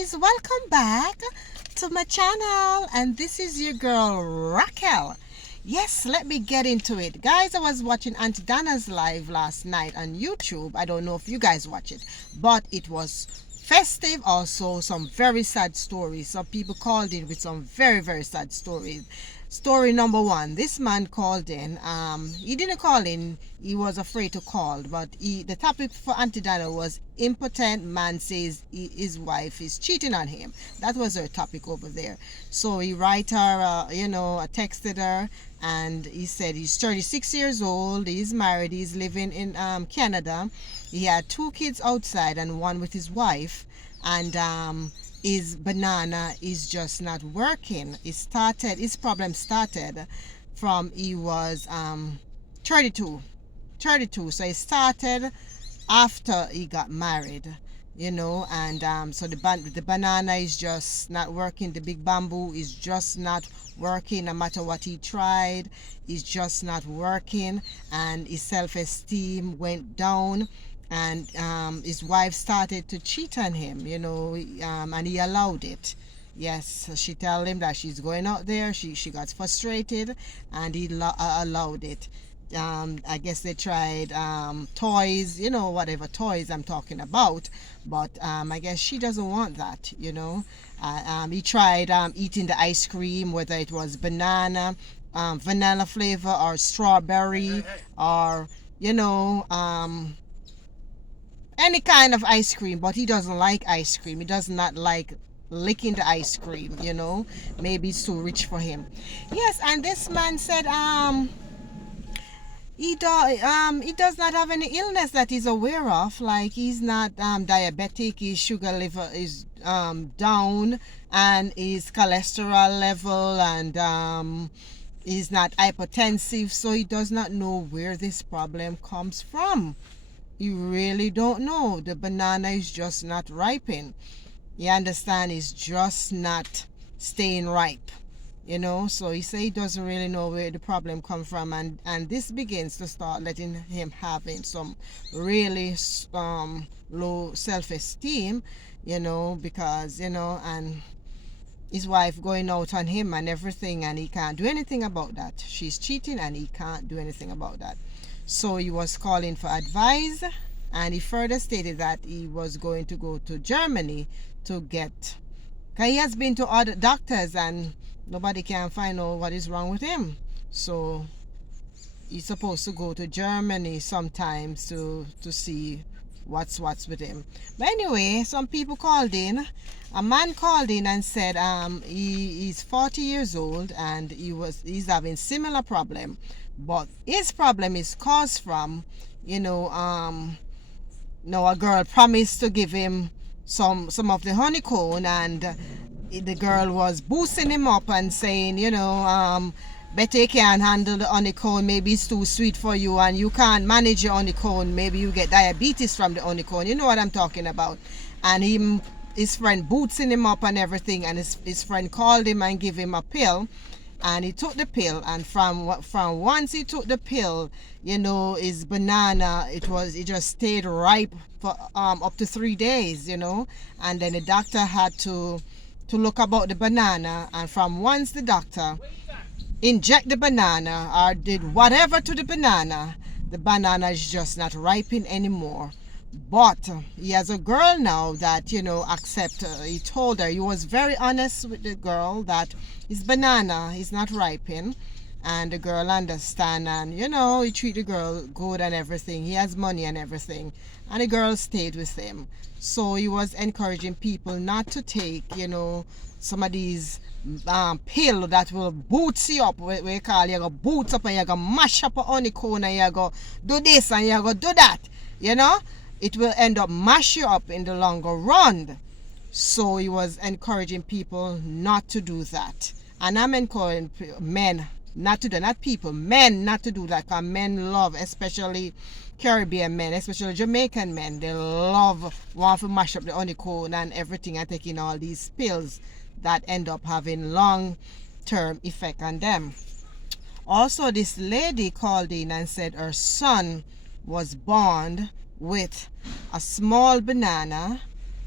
guys, welcome back to my channel, and this is your girl Raquel. Yes, let me get into it, guys. I was watching Aunty Donna's live last night on YouTube. I don't know if you guys watch it, but it was festive. Also some very sad stories. Some people called in with some very sad stories. Story number one, this man called in. He didn't call in, he was afraid to call, but the topic for Aunty Donna was impotent man says his wife is cheating on him. That was her topic over there. So he write her, I texted her, and he said he's 36 years old, he's married, he's living in Canada. He had 2 kids outside and 1 with his wife, and his banana is just not working. His problem started from he was 32. So it started after he got married, and so the banana is just not working. The big bamboo is just not working. No matter what he tried, it's just not working, and his self-esteem went down. And his wife started to cheat on him, and he allowed it. Yes, she told him that she's going out there. She got frustrated, and he allowed it. I guess they tried toys, whatever toys I'm talking about. But I guess she doesn't want that, He tried eating the ice cream, whether it was banana, vanilla flavor, or strawberry, or, any kind of ice cream, but he doesn't like ice cream. He does not like licking the ice cream, Maybe it's too rich for him. Yes, and this man said he does not have any illness that he's aware of. Like, he's not diabetic, his sugar level is down, and his cholesterol level, and he's not hypertensive, so he does not know where this problem comes from. You really don't know. The banana is just not ripening. You understand? It's just not staying ripe. So he say he doesn't really know where the problem comes from, and this begins to start letting him having some really low self-esteem, because and his wife going out on him and everything, and he can't do anything about that. She's cheating, and he can't do anything about that. So he was calling for advice, and he further stated that he was going to go to Germany to get, because he has been to other doctors and nobody can find out what is wrong with him. So he's supposed to go to Germany sometimes to see what's with him. But anyway, some people called in. A man called in and said he's 40 years old, and he's having similar problem, but his problem is caused from a girl promised to give him some of the honeycomb, and the girl was boosting him up and saying, better you can't handle the honeycomb, maybe it's too sweet for you, and you can't manage your honeycomb, maybe you get diabetes from the honeycomb. You know what I'm talking about. And his friend boosting him up and everything, and his friend called him and gave him a pill, and he took the pill, and from once he took the pill, his banana, it just stayed ripe for up to 3 days, and then the doctor had to look about the banana, and from once the doctor inject the banana or did whatever to the banana is just not ripening anymore. But he has a girl now that accept. He told her, he was very honest with the girl, that his banana is not ripening, and the girl understand, and he treat the girl good and everything. He has money and everything, and the girl stayed with him. So he was encouraging people not to take some of these pill that will boost you up. We call you go boots up, and you go mash up a honeycomb, and you go do this and you go do that. It will end up mash you up in the longer run. So he was encouraging people not to do that. And I'm encouraging men not to do that, not people, men not to do that, because men love, especially Caribbean men, especially Jamaican men, they love want to mash up the honeycomb and everything, and taking all these pills that end up having long-term effect on them. Also, this lady called in and said her son was born with a small banana,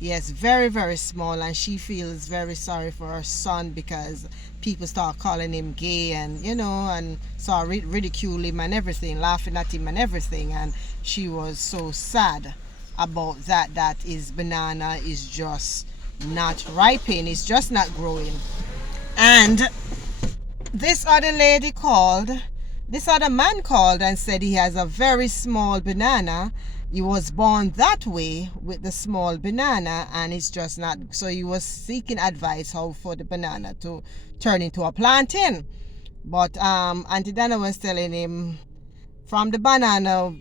Yes, very, very small, and she feels very sorry for her son because people start calling him gay, and and start ridicule him and everything, laughing at him and everything, and she was so sad about that. That his banana is just not ripening, it's just not growing. And this other lady called, this other man called and said he has a very small banana. He was born that way with the small banana, and it's just not. So he was seeking advice how for the banana to turn into a plantain. But Aunty Donna was telling him from the banana,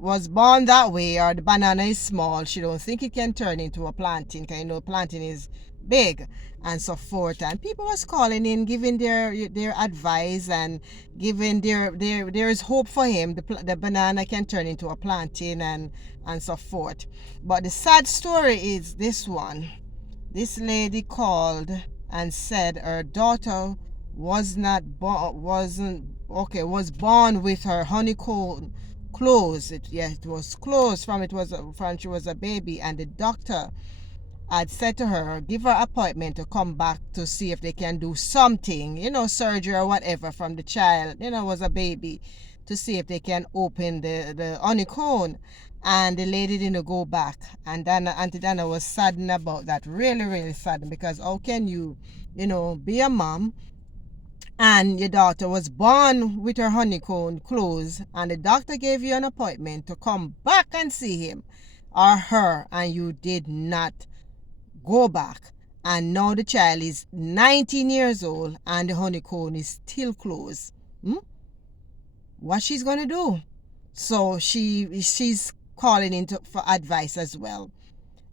was born that way, or the banana is small, she don't think it can turn into a plantain, because plantain is big, and so forth. And people was calling in, giving their advice, and giving there's hope for him. The banana can turn into a plantain, and so forth. But the sad story is this one. This lady called and said her daughter was born with her honeycomb closed. It was closed from she was a baby, and the doctor had said to her, give her appointment to come back to see if they can do something, surgery or whatever, from the child, was a baby, to see if they can open the honeycomb. And the lady didn't go back. And then Aunty Donna was saddened about that, really, really saddened, because how can you, be a mom and your daughter was born with her honeycomb closed, and the doctor gave you an appointment to come back and see him or her, and you did not go back, and now the child is 19 years old and the honeycomb is still closed. What she's gonna do? So she's calling in for advice as well.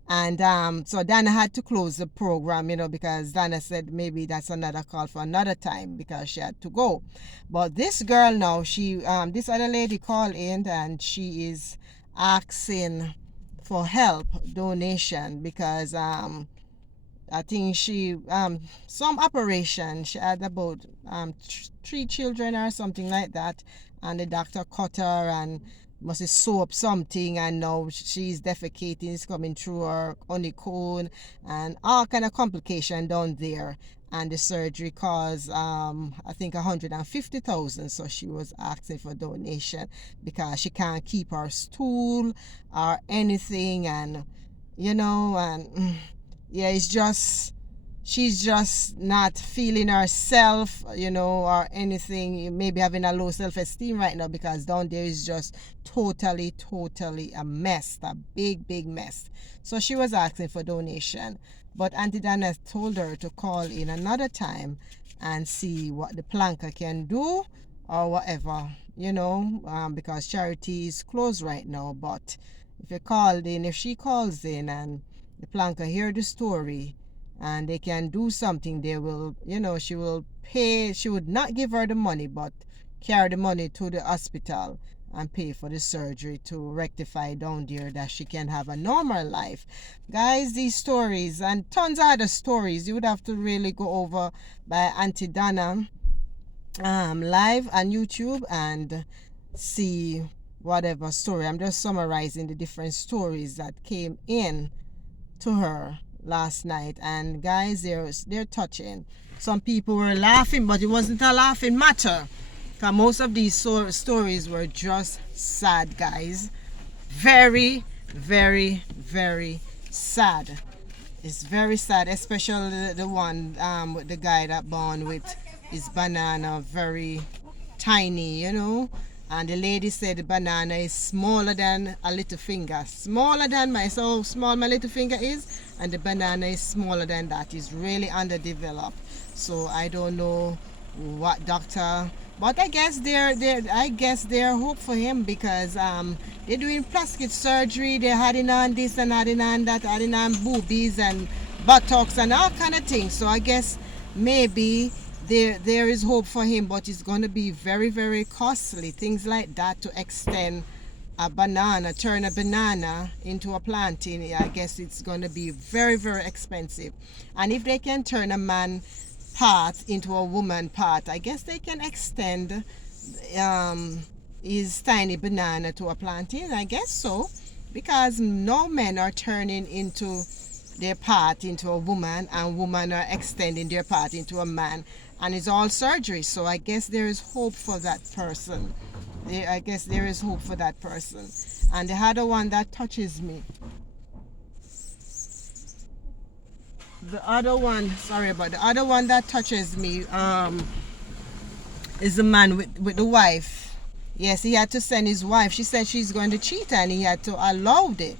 And so Donna had to close the program, because Donna said maybe that's another call for another time, because she had to go. But this girl now, this other lady called in, and she is asking for help, donation, because I think she some operation. She had about 3 children or something like that, and the doctor cut her and must have sew up something, and now she's defecating, it's coming through her honeycomb, and all kind of complication down there. And the surgery cost I think 150,000. So she was asking for donation because she can't keep her stool or anything, and and yeah, it's just, she's just not feeling herself, or anything, maybe having a low self-esteem right now, because down there is just totally a mess, a big mess. So she was asking for donation, but Aunty Donna told her to call in another time and see what the planker can do or whatever, because charity is closed right now. But if she calls in and the planker hear the story and they can do something, they will, she will pay. She would not give her the money, but carry the money to the hospital and pay for the surgery to rectify down there, that she can have a normal life. Guys, these stories and tons of other stories, you would have to really go over by Aunty Donna live on YouTube and see whatever story. I'm just summarizing the different stories that came in to her last night, and guys, they're touching. Some people were laughing, but it wasn't a laughing matter, because most of these stories were just sad, guys. Very sad. It's very sad, especially the one with the guy that born with his banana very tiny, and the lady said the banana is smaller than a little finger, smaller than so small my little finger is, and the banana is smaller than that. It's really underdeveloped. So I don't know what doctor, but I guess they're hope for him, because they're doing plastic surgery, they're adding on this and adding on that, adding on boobies and buttocks and all kind of things. So I guess maybe there is hope for him, but it's going to be very costly, things like that, to extend a banana, turn a banana into a plantain. I guess it's going to be very expensive. And if they can turn a man part into a woman part, I guess they can extend his tiny banana to a plantain, I guess so. because no men are turning into their part into a woman, and women are extending their part into a man, and it's all surgery. So I guess there is hope for that person. I guess there is hope for that person. And the other one that touches me, the other one, sorry about the other one that touches me, is the man with the wife. Yes, he had to send his wife. She said she's going to cheat, and he had to allow it.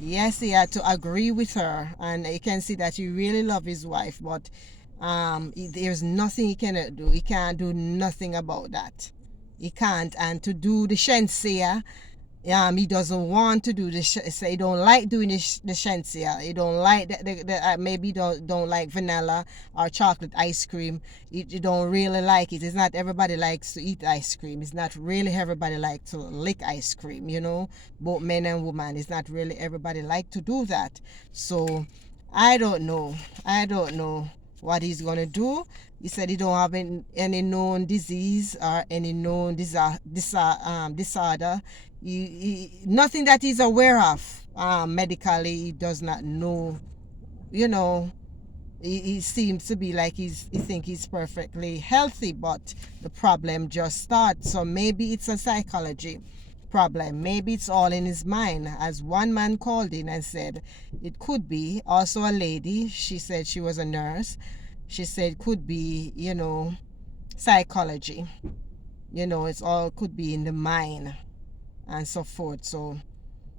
Yes, he had to agree with her, and you can see that he really loves his wife, but there's nothing he cannot do. He can't do nothing about that. He can't. And to do the Shenseea, he doesn't want to do the so he don't like doing the Shenseea. He don't like maybe don't like vanilla or chocolate ice cream. You don't really like it. It's not everybody likes to eat ice cream. It's not really everybody like to lick ice cream, you know, both men and women. It's not really everybody like to do that. So I don't know what he's gonna do. He said he don't have any known disease or any known disorder. Nothing that he's aware of medically. He does not know. You know, he seems to be like he think he's perfectly healthy, but the problem just starts. So maybe it's a psychology problem. Maybe it's all in his mind. As one man called in and said it could be. Also a lady, she said she was a nurse. She said it could be, you know, psychology. You know, it's all could be in the mind and so forth. So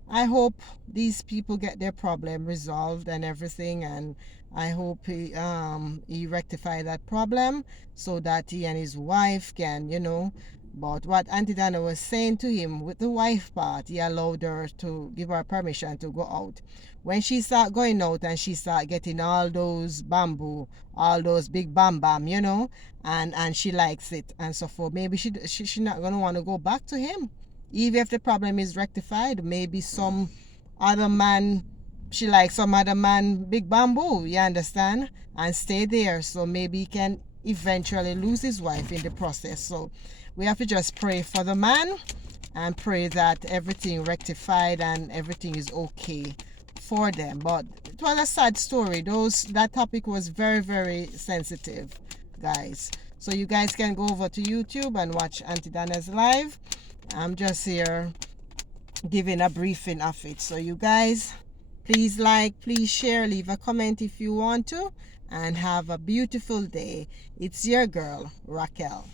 I hope these people get their problem resolved and everything, and I hope he rectify that problem so that he and his wife can, you know. But what Aunty Donna was saying to him with the wife part, he allowed her to give her permission to go out. When she start going out and she start getting all those bamboo, all those big bam bam, you know, and she likes it and so forth, maybe she not gonna want to go back to him. Even if the problem is rectified, maybe some other man, she likes some other man big bamboo, you understand, and stay there. So maybe he can eventually lose his wife in the process. So we have to just pray for the man and pray that everything rectified and everything is okay for them. But it was a sad story. That topic was very, very sensitive, guys. So you guys can go over to YouTube and watch Aunty Donna's live. I'm just here giving a briefing of it. So you guys, please like, please share, leave a comment if you want to, and have a beautiful day. It's your girl, Raquel.